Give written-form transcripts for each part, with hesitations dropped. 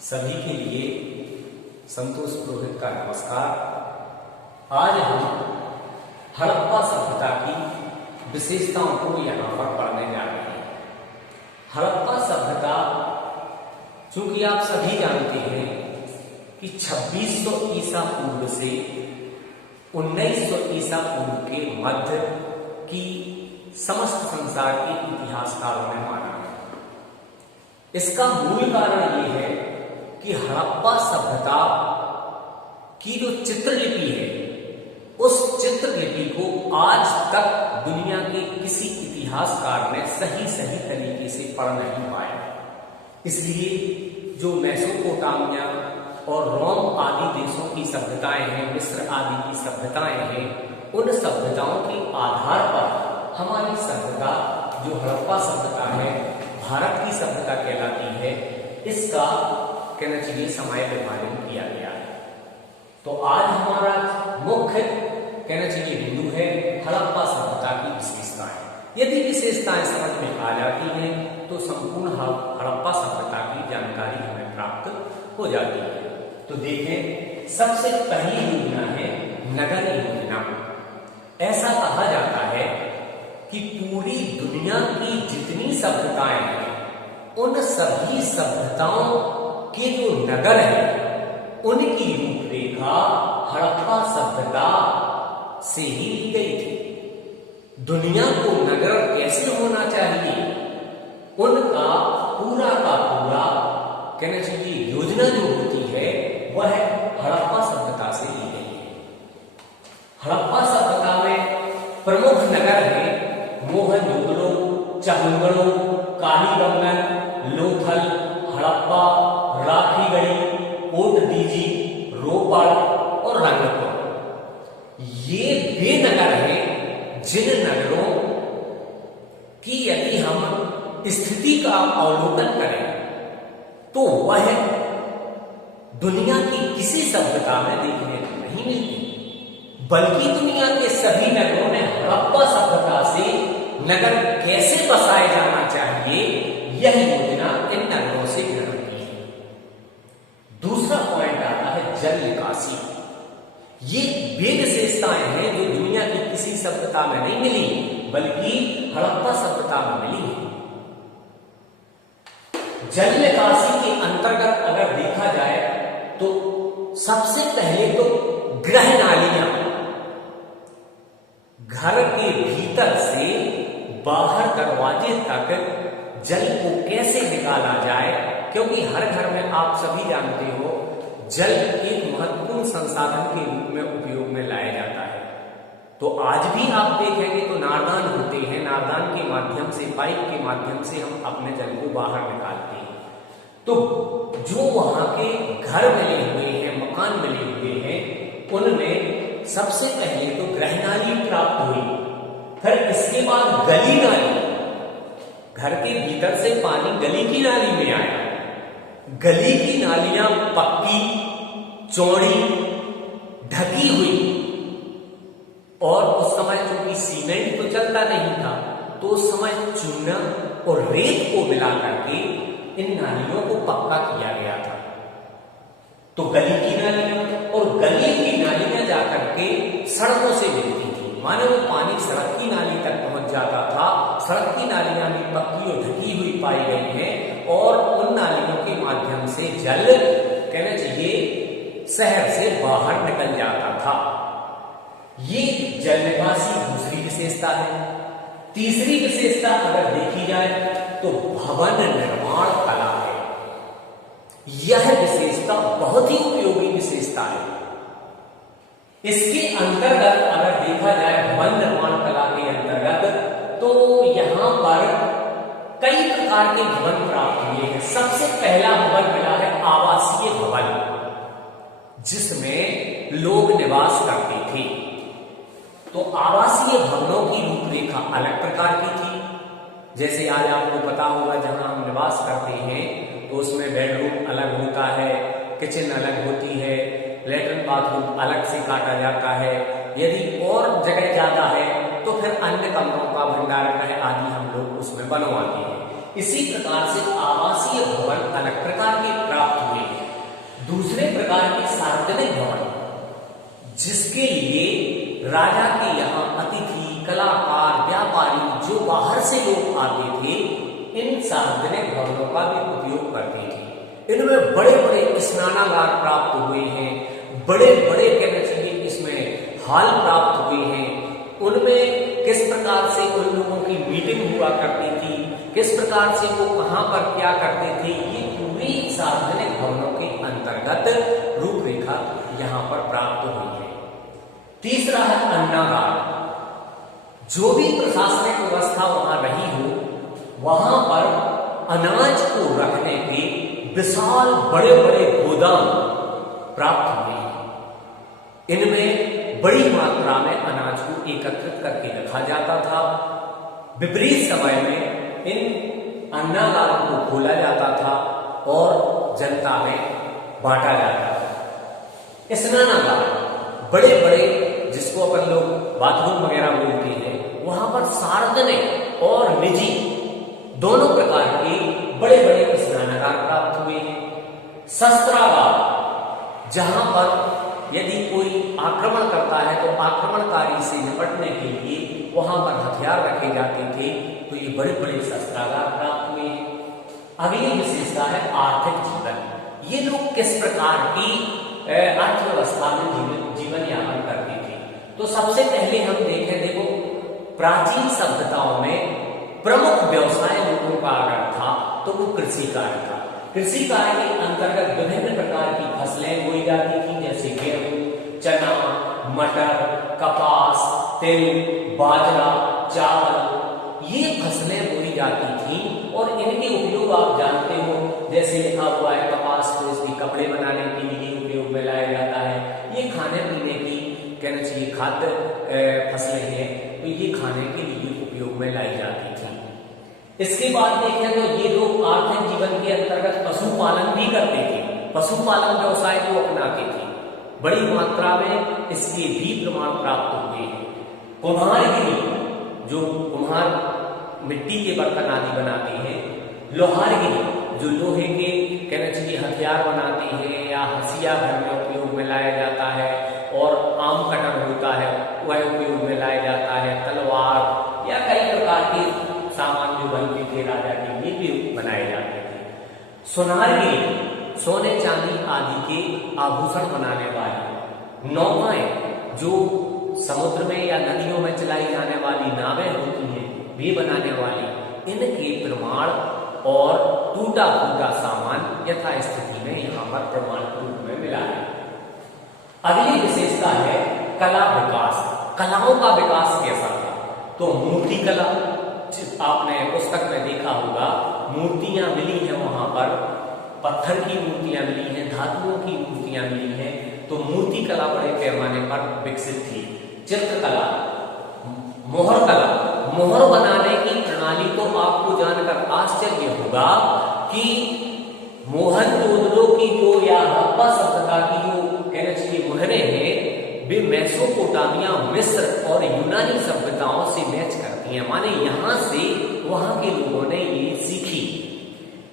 सभी के लिए संतोष पुरोहित का नमस्कार। आज हम हड़प्पा सभ्यता की विशेषताओं को यहाँ पर पढ़ने जा रहे हैं। हड़प्पा सभ्यता, चूंकि आप सभी जानते हैं कि 2600 ईसा पूर्व से 1900 ईसा पूर्व के मध्य की समस्त संसार के इतिहासकारों ने माना है। इसका मूल कारण ये है कि हड़प्पा सभ्यता की जो चित्रलिपि है, उस चित्रलिपि को आज तक दुनिया के किसी इतिहासकार ने सही तरीके से पढ़ नहीं पाया। इसलिए जो मेसोपोटामिया और रोम आदि देशों की सभ्यताएं हैं, मिस्र आदि की सभ्यताएं हैं, उन सभ्यताओं के आधार पर हमारी सभ्यता जो हड़प्पा सभ्यता है, भारत की सभ्यता कहलाती है, इसका कहना चाहिए समय विभाजन किया गया है। तो आज हमारा मुख्य कहना चाहिए बिंदु है हड़प्पा सभ्यता की विशेषताएं। यदि विशेषताएं समझ में आ जाती हैं तो संपूर्ण हड़प्पा सभ्यता की जानकारी हमें प्राप्त हो जाती है। तो देखें, सबसे पहली योजना है नगर योजना। ऐसा कहा जाता है कि पूरी दुनिया की जितनी सभ्यताएं हैं, उन सभी सभ्यताओं के जो नगर हैं, उनकी रूपरेखा हड़प्पा सभ्यता से ही ली गई थी। दुनिया को नगर कैसे होना चाहिए, उनका पूरा का पूरा कहना चाहिए योजना जो होती है, वह हड़प्पा सभ्यता से ली गई है। हड़प्पा सभ्यता में प्रमुख नगर हैं मोहनजोदड़ो, चहलगढ़ो, कालीबंगन, लोथल, हड़प्पा, राखीगढ़ी, कोटदीजी, रोपड़ और रंगपुर। ये वे नगर हैं जिन नगरों की यदि हम स्थिति का अवलोकन करें तो वह दुनिया की किसी सभ्यता में देखने को नहीं मिलती, बल्कि दुनिया के सभी नगरों ने हड़प्पा सभ्यता से नगर कैसे बसाए जाना चाहिए, यह योजना इन नगरों से ग्रहण की है। दूसरा पॉइंट आता है जल निकासी। ये वे विशेषताएं हैं जो दुनिया की किसी सभ्यता में नहीं मिली, बल्कि हड़प्पा सभ्यता में मिली है। जल निकासी के अंतर्गत अगर देखा जाए तो सबसे पहले तो गृह नालियां, घर के भीतर से बाहर दरवाजे तक जल को कैसे निकाला जाए, क्योंकि हर घर में आप सभी जानते हो जल एक महत्वपूर्ण संसाधन के रूप में उपयोग में लाया जाता है। तो आज भी आप देखेंगे तो नारदान होते हैं, नारदान के माध्यम से, पाइप के माध्यम से हम अपने जल को बाहर निकालते हैं। तो जो वहां के घर मिले हुए हैं, मकान मिले हुए हैं, उनमें सबसे पहले तो गृहनाली प्राप्त हुई, फिर इसके बाद गली नाली, घर के भीतर से पानी गली की नाली में आया। गली की नालियां पक्की, चौड़ी, ढकी हुई, और उस समय चूंकि सीमेंट तो चलता नहीं था, तो उस समय चूना और रेत को मिला करके इन नालियों को पक्का किया गया था। तो गली की नालियां, और गली की नालियां जाकर के सड़कों से मिलती थी, माने वो पानी सड़क की नाली तक पहुंच जाता था। सड़क की नालियां भी पक्की और ढकी हुई पाई गई हैं, और उन नालियों के माध्यम से जल कहना चाहिए शहर से बाहर निकल जाता था। ये जल निकासी दूसरी विशेषता है। तीसरी विशेषता अगर देखी जाए तो भवन निर्माण कला है। यह विशेषता बहुत ही उपयोगी विशेषता है। इसके अंतर्गत अगर देखा जाए भवन निर्माण कला के अंतर्गत, तो यहां पर कई प्रकार के भवन प्राप्त हुए हैं। सबसे पहला भवन मिला है आवासीय भवन, जिसमें लोग निवास करते थे। तो आवासीय भवनों की रूपरेखा अलग प्रकार की थी। जैसे आज आपको पता होगा जहां हम निवास करते हैं तो उसमें बेडरूम अलग होता है, किचन अलग होती है, लेटरिन बाथरूम अलग से काटा जाता है। यदि और जगह ज्यादा है तो फिर अन्य कमरों का भंडारण आदि हम लोग उसमें बनवाते हैं। इसी प्रकार से आवासीय भवन अलग प्रकार के प्राप्त हुए। दूसरे प्रकार के सार्वजनिक भवन जिसके लिए राजा के यहाँ अतिथि, कलाकार, व्यापारी जो बाहर से लोग आते थे इन सार्वजनिक भवनों का भी उपयोग करते थे। इनमें बड़े बड़े स्नानागार प्राप्त हुए हैं, बड़े बड़े कहना चाहिए इसमें हॉल प्राप्त हुए हैं। उनमें किस प्रकार से उन लोगों की मीटिंग हुआ करती थी, किस प्रकार से वो कहाँ पर क्या करते थे, ये पूरी सार्वजनिक भवनों के अंतर्गत रूपरेखा यहाँ पर प्राप्त हुई है। तीसरा है अन्नागार। जो भी प्रशासनिक व्यवस्था वहां रही हो वहां पर अनाज को रखने के विशाल बड़े बड़े गोदाम प्राप्त हुए हैं। इनमें बड़ी मात्रा में अनाज को एकत्रित करके रखा जाता था। विपरीत समय में इन अन्नागारों को खोला जाता था और जनता में बांटा जाता था। स्नानागार बड़े बड़े जिसको अपन लोग बाथरूम वगैरह बोलते हैं, वहां पर सार्वजनिक और निजी दोनों प्रकार के बड़े बड़े स्नानागार प्राप्त हुए हैं। शस्त्रागार, जहां पर यदि कोई आक्रमण करता है तो आक्रमणकारी से निपटने के लिए वहां पर हथियार रखे जाते थे, तो ये बड़े बड़े शस्त्रागार प्राप्त हुए हैं। अगली विशेषता है आर्थिक जीवन। ये लोग किस प्रकार की अर्थव्यवस्था में जीवन यापन करते थे। तो सबसे पहले हम देखें, देखो प्राचीन सभ्यताओं में प्रमुख व्यवसाय लोगों का अगर था तो वो कृषि कार्य था। कृषि कार्य के अंतर्गत विभिन्न प्रकार की फसलें बोई जाती थी, जैसे गेहूं, चना, मटर, कपास, तिल, बाजरा, चावल, ये फसलें बोई जाती थी और इनके उपयोग आप जानते हो, जैसे लिखा हुआ है कपास को इसके कपड़े बनाने के लिए उपयोग में लाया जाता है। ये खाने पीने की कहना चाहिए खाद्य फसलें हैं, तो ये खाने के लिए उपयोग में लाई जाती थी। इसके बाद देखें तो ये लोग आर्थिक जीवन के अंतर्गत पशुपालन भी करते थे, पशुपालन व्यवसाय को अपनाते थे। बड़ी मात्रा में इसके भी प्रमाण प्राप्त हुए हैं। कुम्हारगिरी, जो कुम्हार मिट्टी के बर्तन आदि बनाते हैं, लोहारगिरी जो लोहे के कहना चाहिए हथियार बनाते हैं या हसिया घर में उपयोग में लाया जाता है, और आम कटर होता है वह उपयोग में लाया जाता है, तलवार या कई प्रकार के सामान जो बनते थे राजा के लिए भी बनाए जाते थे। सोनारगिरी, सोने चांदी आदि के आभूषण बनाने वाली नौकाएं, जो समुद्र में या नदियों में चलाई जाने वाली नावें होती हैं, वे बनाने वाली, इनके प्रमाण और टूटा फूटा सामान यथास्थिति में यहाँ पर प्रमाण रूप में मिला है। अगली विशेषता है कला विकास। कलाओं का विकास कैसा था? तो मूर्ति कला, आपने पुस्तक में देखा होगा, मूर्तियां मिली हैं वहां पर, पत्थर की मूर्तियां मिली हैं, धातुओं की मूर्तियां मिली हैं, तो मूर्ति कला बड़े पैमाने पर विकसित थी। चित्रकला, मोहर कला, मोहर बनाने की प्रणाली तो आपको जानकर आश्चर्य होगा कि मोहनजोदड़ो की जो या हड़प्पा सभ्यता की जो कहना चाहिए मोहरें हैं, वे मेसोपोटामिया, मिस्र और यूनानी सभ्यताओं से मैच करती हैं। माने यहां से वहां के लोगों ने ये सीखी।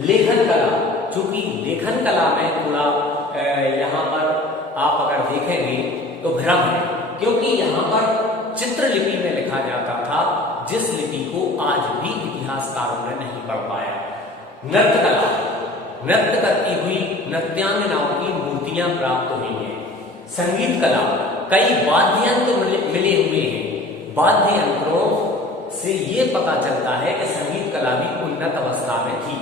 लेखन कला, चूंकि लेखन कला में थोड़ा यहाँ पर आप अगर देखेंगे तो भ्रम है, क्योंकि यहाँ पर चित्रलिपि में लिखा जाता था, जिस लिपि को आज भी इतिहासकारों ने नहीं पढ़ पाया। नृत्य कला, नृत्य करती हुई नृत्यांगनाओं की मूर्तियां प्राप्त हुई हैं। संगीत कला, कई वाद्य यंत्र मिले हुए हैं। वाद्य यंत्रों से ये पता चलता है कि संगीत कला भी उन्नत अवस्था में थी।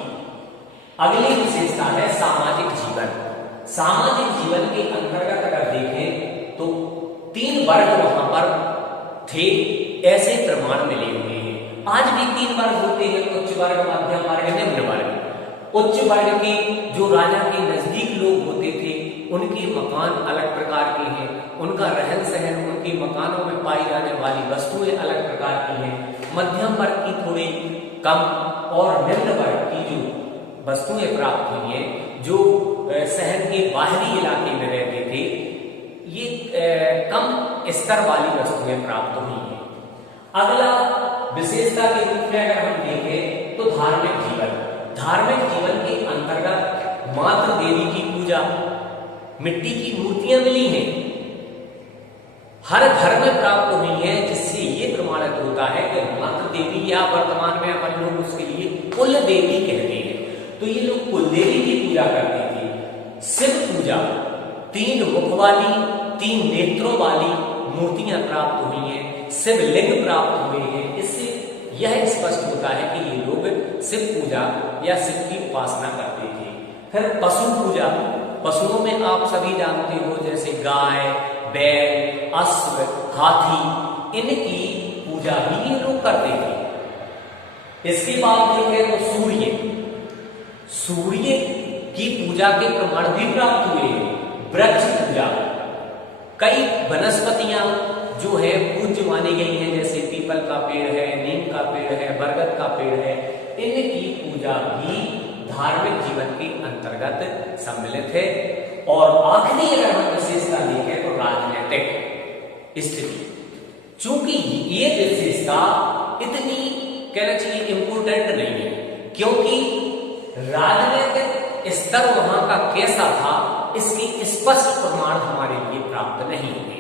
अगली विशेषता है सामाजिक जीवन। सामाजिक जीवन के अंतर्गत अगर देखें तो 3 वर्ग वहां पर थे, ऐसे प्रमाण मिले हुए हैं। आज भी 3 वर्ग होते हैं, उच्च वर्ग, मध्यम वर्ग, निम्न वर्ग। उच्च वर्ग के जो राजा के नजदीक लोग होते थे, उनके मकान अलग प्रकार के हैं, उनका रहन सहन, उनके मकानों में पाई जाने वाली वस्तुएं अलग प्रकार की हैं। मध्यम वर्ग की थोड़ी कम और निम्न वर्ग की जो वस्तुएं प्राप्त हुई हैं, जो शहर के बाहरी इलाके में रहते थे, ये कम स्तर वाली वस्तुएं प्राप्त हुई हैं। अगला विशेषता के रूप में अगर हम देखें तो धार्मिक जीवन। धार्मिक जीवन के अंतर्गत मातृ देवी की पूजा, मिट्टी की मूर्तियां मिली हैं, हर घर में प्राप्त हुई हैं, जिससे ये प्रमाणित होता है कि मातृ देवी, या वर्तमान में अपन लोग उसके लिए कुल देवी कहते हैं, तो ये लोग कुल देवी की पूजा करते थे। शिव पूजा 3 मुख वाली, 3 नेत्रों वाली मूर्तियां प्राप्त हुई हैं, शिवलिंग प्राप्त हुए हैं। इससे यह स्पष्ट होता है कि ये लोग शिव पूजा या शिव की उपासना करते थे। फिर पशु पूजा, पशुओं में आप सभी जानते हो जैसे गाय, बैल, अश्व, हाथी, इनकी पूजा भी ये लोग करते थे। इसके बाद देखें तो सूर्य की पूजा के प्रमाण भी प्राप्त हुए हैं। वृक्ष पूजा, कई वनस्पतियां जो है पूज्य मानी गई हैं, जैसे पीपल का पेड़ है, नीम का पेड़ है, बरगद का पेड़ है, इनकी पूजा भी धार्मिक जीवन के अंतर्गत सम्मिलित है। और आखिरी अगर हम विशेषता देखें तो राजनीतिक स्थिति, चूंकि ये विशेषता इतनी कहना चाहिए इंपोर्टेंट नहीं है, क्योंकि राजनीतिक स्तर वहां का कैसा था इसकी स्पष्ट प्रमाण हमारे लिए प्राप्त नहीं हुए।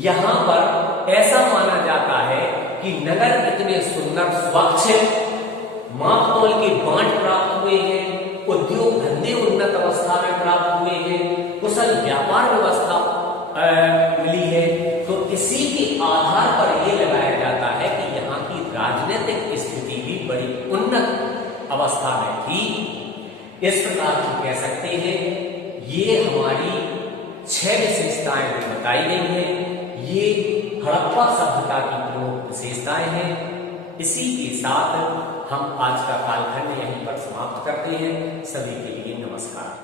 यहां पर ऐसा माना जाता है कि नगर इतने सुंदर स्वच्छ, मापतौल के बांट प्राप्त हुए हैं, उद्योग धंधे उन्नत अवस्था में प्राप्त हुए हैं, कुशल व्यापार व्यवस्था मिली है। तो इसी के आधार पर यह लगाया जाता है कि यहाँ की राजनीतिक स्थिति भी बड़ी उन्नत अवस्था में थी। इस प्रकार हम कह सकते हैं ये हमारी 6 विशेषताएं जो बताई गई हैं, ये हड़प्पा सभ्यता की प्रमुख विशेषताएं हैं। इसी के साथ हम आज का कालखंड यहीं पर समाप्त करते हैं। सभी के लिए नमस्कार।